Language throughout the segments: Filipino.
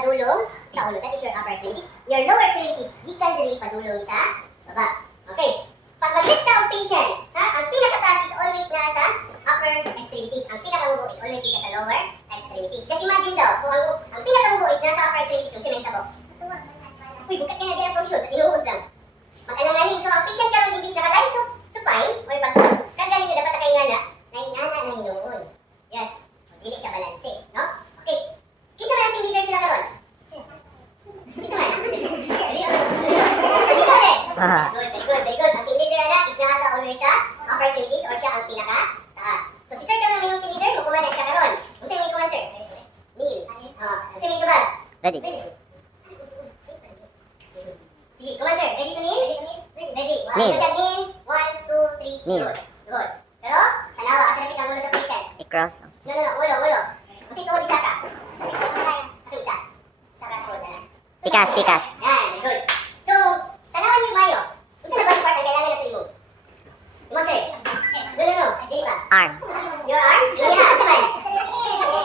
padulong sa ulo. That is your upper extremities. Your lower extremities, gikan diri padulong sa baba. Okay. Pag mag-lift ka ang patient, ha? Ang pinakataas is always nasa upper extremities. Ang pinakamubo is always dito sa lower extremities. Just imagine daw, kung ang pinakamubo is nasa upper extremities, yung sementable. Uy, bukat ka na dyan ang shoot, inuhod lang. Mag-alanganin. So, ang patient ka lang ibis nakadali, so supine, or pag karganin nyo, dapat nakaingana, naingana na hinuon. Yes. Hindi siya balanse, no? Okay. Kinsa man ating leader sila karon? Kinsa man? Kinsa man? Very good. Ang team leader na is nasa always sa upper extremities or siya ang pinaka-taas. So, si Sir karon ang team leader, magkumanan siya karon. Kung sino yung kuman, Sir? Neil. Sino yung kuman? Ready. Sige, kuman, Sir. Ready to Neil? Ready. Neil. Siya, Neil. 1, 2, 3. Neil. Good. Pero, tanawa, asa napit ang ulo sa patient. I-cross. No, ulo. Kasi tuwod isa ka. Ito isa. Isa ka tuwod na. Pikas. Yan, very good. So, tanawan niyo bayo. Unsa na body part ang kailangan natin i-move? Mo, Sir. No. Dili pa. Arm. Your arm? Yeah, unsa ba?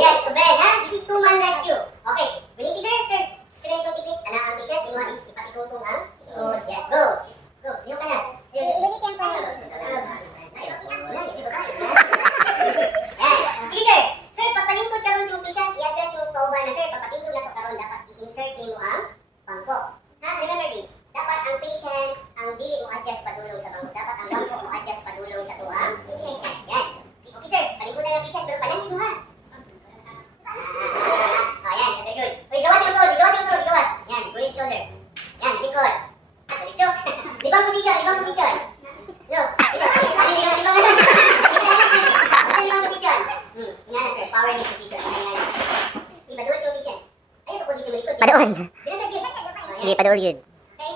Yes, to bend, ha? This is two-man rescue. Okay. Buniti, Sir. Sir, itong technique. Ana ang patient. Inuha is ipakitungtong ang tuhod. Yes, go. Inom ka na. Buniti ang pa. Sige, Sir. Sir, pagpalingkod karon sa patient, i-address yung kauban na, Sir, pagpatindog na to karon, dapat i-insert nimo ang bangko. Ha? Remember this. Dapat ang patient, ang dili mo adjust padulong sa bangko. Dapat ang bangko mo adjust padulong sa tuwang patient. Yan. Okay, Sir. Palingkod na ng patient, pero panangin mo, ha? Yan. Very good. Uy, gawas yung gawas. Yan. Gulid shoulder. Yan, likod. Diretso. Libang position. No. Libang position. Ingana, Sir. Power ni position. Ingana. Ipaduol sa position. Ayun, ako di sa malikod. Padool. Bilang yun. Hindi, padool yun. Okay?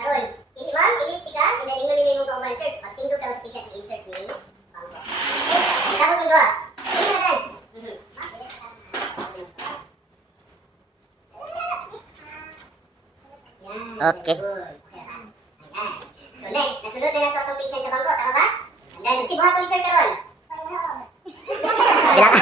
Karol, ma'am, ilipti ka. And then, ingunin mo yung kauban, Sir. Pag tindog ka lang sa patient, i-insert mo yung bangko. Okay? Sabot mo doon. Sige na dan. Okay. Good. Ayan. So next, nasunod na nato itong patient sa bangko. Tama ba? And then, si buhat ko ni Sir Karol. Bilang.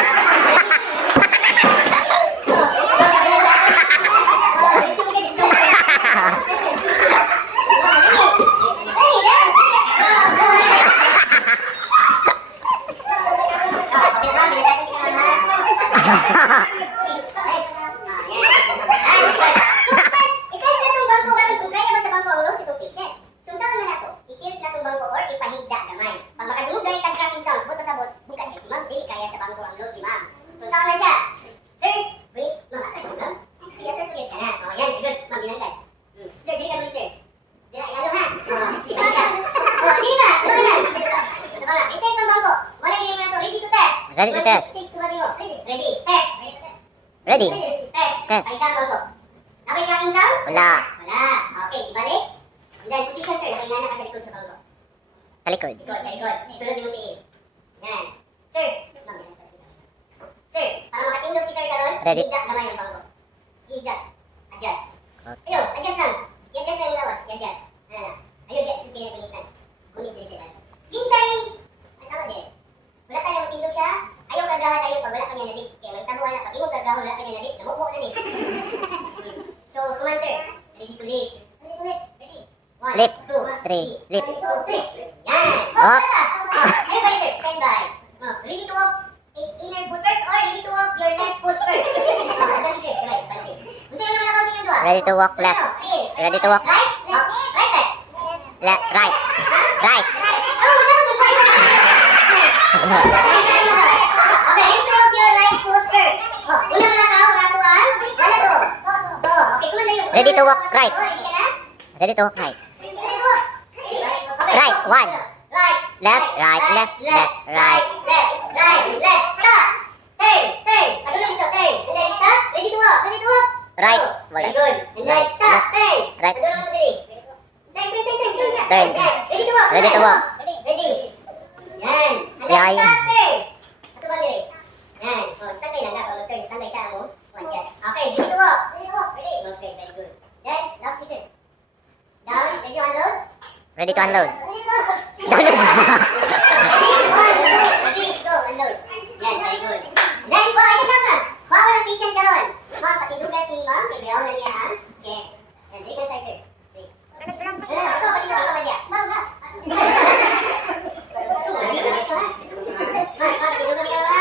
Ready to test. Ready. Test. Ready. Test. Balik ka ang bangko. Napay cracking sound? Wala. Okay, ibalik. And then, position, Sir. Nakahinga na ka sa likod sa bangko. Sa likod. Likod. Sunod yung tiin. Yan. Sir. Sir, para makatindog si Sir Karol, Ready. higda gamay ang bangko. Higda. Adjust. Okay. Ayun, adjust lang. I-adjust lang yung lawas. I-adjust. Ayun, i-adjust kayo pinitan. Gunit din sila. Ginsay! Ay, tama din. Wala tayo matindog siya. Ayaw kargahan tayo pag wala pa niya nadik. Kaya may tabuhan na pag imong kargahan wala pa niya nadik. Namukmo na ni. So, come on, Sir. Ready to lift. Ready. 1, Lift. 2, 3. Lift. 1, 2, 3. Yan. Up. Hey, by Sir, stand by. Ready to walk inner foot first or ready to walk your left foot first? Adami, Sir. Right, bante. Kung sino naman ako sa inyo dua? Ready to walk left. Ready to walk Right? Right. left. Right. Right. Oh, masama po tayo. Okay, ready to walk your right foot first. Una mo na ka, wala to. Okay, kumanda yung. Ready to walk right. Ready ka na? Ready to walk right. Ready to walk. Okay. Right, one. Right. Left, right, left, left, right. Left. Stop. Turn. Padulong dito, turn. And then stop. Ready to walk. Right. Very good. And then stop. Turn. Right. Padulong mo diri. Turn. Turn. Ready to walk. Ready to walk. Ready. Yan. And then Yan. stop, turn. Ato ba diri? Yan. So, stand by lang na. Pag turn, stand by siya mo. One, yes. Okay, ready to walk. Ready. Okay, very good. Then, down, teacher. Down. Ready to unload? Ready to unload. Ready, 1, 2, 3, go, unload. Yan, very good. Then, isa lang. Bawal ang patient ka ron. Ma'am, patindugan si ma'am. sayaw na niya ang chair. And dili ka side, sir. Okay. Ito, palito ka niya. Man, palito ka niya.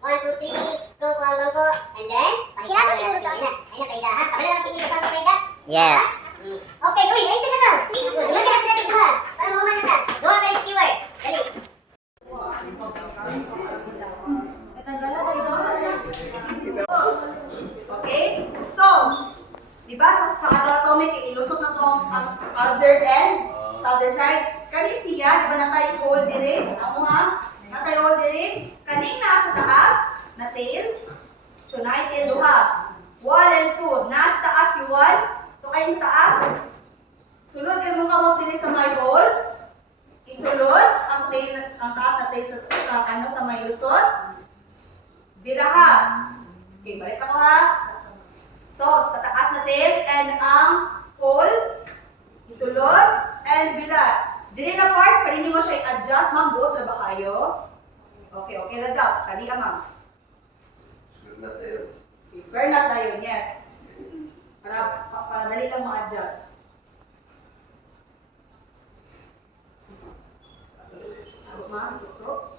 1, 2, 3, go, kuha ang bangko. And then, palit ka niya. Ayun na, paida, ha? Kabala lang sige sa paida. Yes. Okay, uy, ayun sila daw. Lumagyan natin natin ito, ha? Para mahuman na. Go ang rescuer. Dali. Okay? So, di ba sa atomic, ilusot na to ang other end, sa other side. Kani siya, di ba natay hold diri? Ako ha? Natay hold diri? Kaning nasa taas, na tail. So, na tail duha. 1 and 2. Nasa taas si 1. So, kayo sa taas. Sulod din mo kamot diri sa may hole. Isulod ang tail, ang taas na tail sa may lusot. Biraha. Okay, balik ako ha. So, sa taas na tail and ang hole, isulod, and bira. Dili na part, pwede mo siya i-adjust, ma'am. Buot na ba kayo? Okay, okay na daw. Kali ma'am. Square knot na yun, yes. Para dali lang ma-adjust. So, ma'am, so.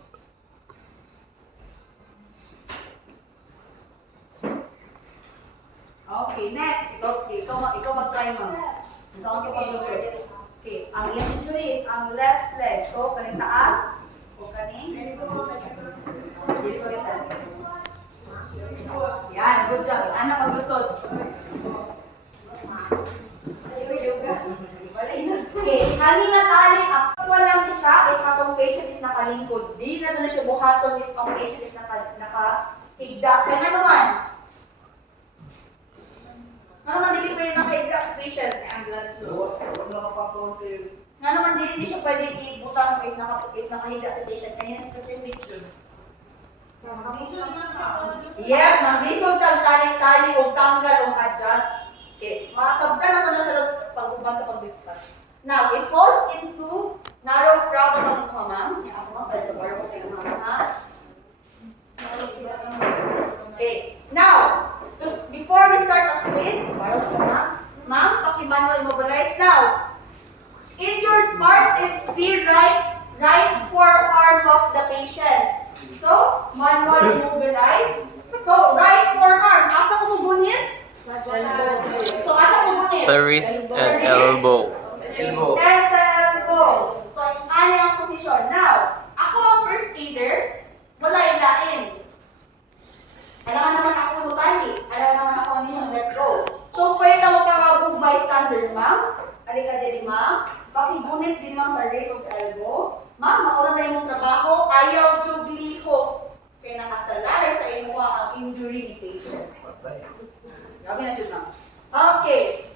Okay, next. Ikaw mag-try mo. Saan ka pag-lusot? Okay, ang iyong injury is ang left leg. So, kaning taas. O kaning. Dili ko kita. Yan, good job. Ana pag-lusot. Okay, kaning na tali. Ako lang siya. Itong patient is nakalingkod. Di na doon na siya buhaton. Ang patient is nakahigda. Kaya ano man? Nga naman dili pwede nakahiga sa patient ay ambulance flow. Nga naman dili siya pwede ibutang if nakahiga sa patient. Kanya specific yun. Yes, mabisod kang tali-tali o tanggal o adjust. Okay, makasabta na ito na siya pag-uban sa pag-discuss. Now, it falls into narrow crowd ng mga ma'am. Ako ma'am, pwede ko sa iyo ma'am ha. Okay, now, before we start a spin, ma'am, paki-manual immobilize now. Injured part is still right forearm of the patient. So, manual immobilize. So, right forearm. Asa ko mugunit? So, asa ko mugunit? Sa wrist and elbow. That's the elbow. So, ano ang position? Now, ako ang first aider, wala ilain. Alam naman ako lumutali. Alam naman ako ni siyang let go. So, pwede ka magkakabog bystander, ma'am. Alika din, ma'am. Pakigunit din, ma'am, sa raise of elbow. Ma'am, mauna na yung trabaho. Ayaw jugliho. Kaya nakasalalay sa imo ang injury ni patient. Grabe na dyan, ma'am. Okay.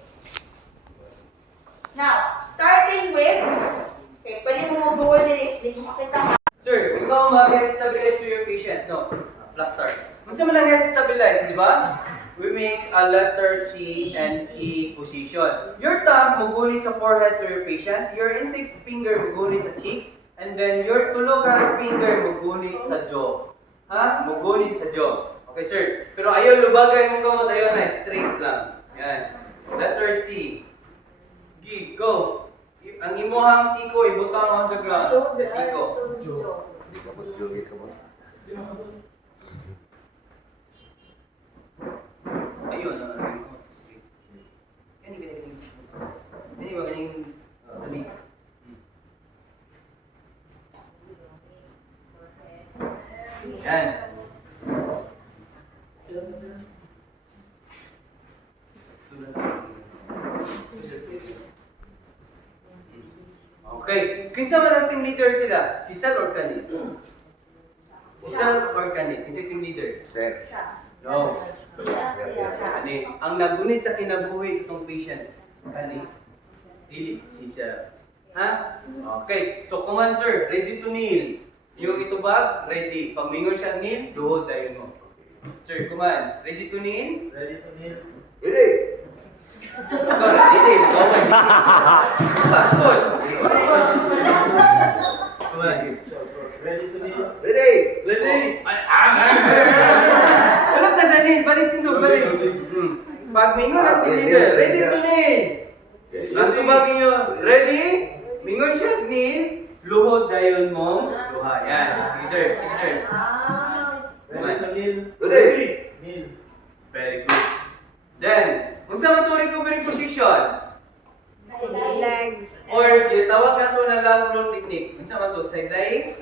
Now, starting with, okay, pwede mo mag-dual din. Hindi ko makita. Sir, ikaw mag-head stabilize to your patient. No, last start. Kung mo lang head stabilize, di ba? We make a letter C and E position. Your thumb mugunit sa forehead to your patient. Your index finger mugunit sa cheek. And then your tulugan finger mugunit sa jaw. Ha? Mugunit sa jaw. Okay, sir. Pero ayaw lubagay mo kamot. Ayaw na. Straight lang. Yan. Letter C. G. Go. Ang imuhang siko, ibutang on the ground. Siko. Ayun, nalagay ko. Straight. Kani ba galing sa Kani ba galing sa list? Yan. Okay. Kinsa man ang team leader sila? Si Sir or Kani? Si Sir or Kani? Kinsa team leader? Sir. No. Kani. Ang nagunit sa kinabuhi sa itong patient. Kani. Dili si Sir. Ha? Okay. So, command sir, ready to kneel. Yung itubag, ready. Pag mingon siya kneel, duhod tayo mo. Sir, command. Ready to kneel? Ready to kneel? Ready! Ikaw, ready. Bawal. Good. Command. Ready to kneel? Ready! Ready? Walang ta sa kneel. Balik tindog, balik. Pag mingon ang team leader, ready to kneel. Ang tubag ninyo, ready? Mingon siya, kneel. Luhod dayon mong luha. Yan. Sige sir, sige sir. Ready to kneel. Ready. Kneel. Very good. Then, unsa man to recovery position? Legs. Or gitawag nato na long roll technique. Unsa man to? Side lying?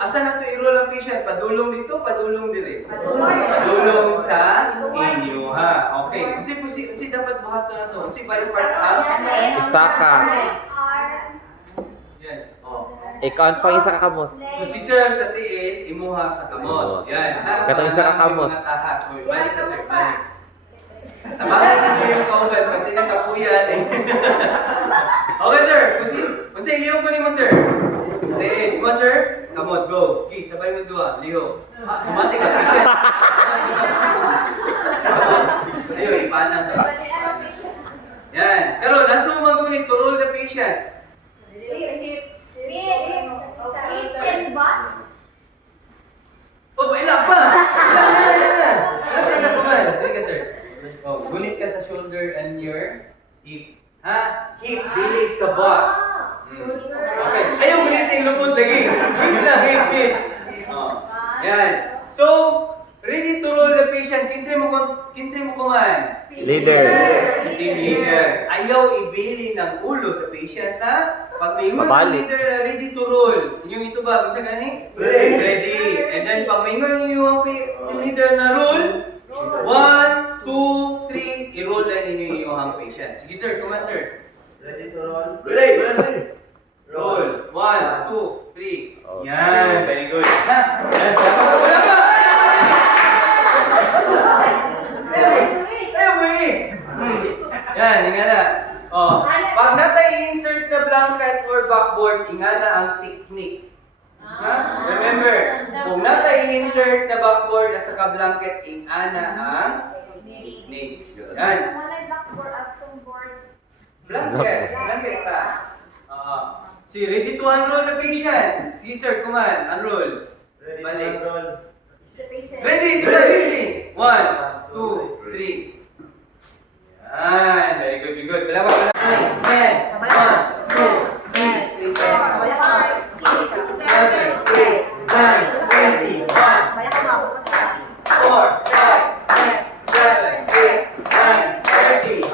Asa na to i-roll ang patient? Padulong dito, padulong dire. Padulong sa inyo ha. Okay. Unsa dapat buhaton na to? Unsa body parts ang? Isa ka. Yan. Oh. Ikaw ang pang isa ka kamot. So si sir sa tiil, imuha sa kamot. Yan. Ha? Katong isa ka kamot. Mga tahas. Uy, balik sa sir, balik. Tamangin ninyo yung kauban pag sinakapuyan eh. Okay sir, kasi iliyaw ko ni mo sir. Then, di ba sir? Kamot, go. Okay, sabay mo duha, liho. Kumatik ang patient. Ayun, ipanang ka. Yan. Karon, nasa mo magunit to roll the patient. Oh, ilang pa! Ilang. Ilang ka sa kuman. Dali ka sir. Oh, gunit ka sa shoulder and your hip. Ha? Hip, dili sa butt. Okay. Ayaw gulitin lupot lagi. Hip lang, hip. Oh. Yan. So, ready to roll the patient. Kinsay mo kuman? Leader. Si team leader. Ayaw ibili ng ulo sa patient na pag mingon ng Babalik. leader na ready to roll. Yung ito ba? Kung sa gani? Ready. Ready. And then pag mingon yung team leader na roll, 1, 2, 3, i-roll na ninyo yung patient. Sige sir, come on sir. Ready to roll. Ready. Ready. Roll. 1, 2, 3. Okay. Yan. Very good. Ha? Wala pa! Ayaw mo eh! Yan, ingana. Oh, pag natay insert na blanket or backboard, ingana ang technique. Ha? Remember, kung natay insert na backboard at saka blanket, ingana ang technique. Yan. Blanket ta. Si ready to unroll the patient. Sige sir, kuman, unroll. Ready Balik. to roll. Ready, ready. 1, 2, 3. Yan, very good, very good. Wala ba? Yes. 1,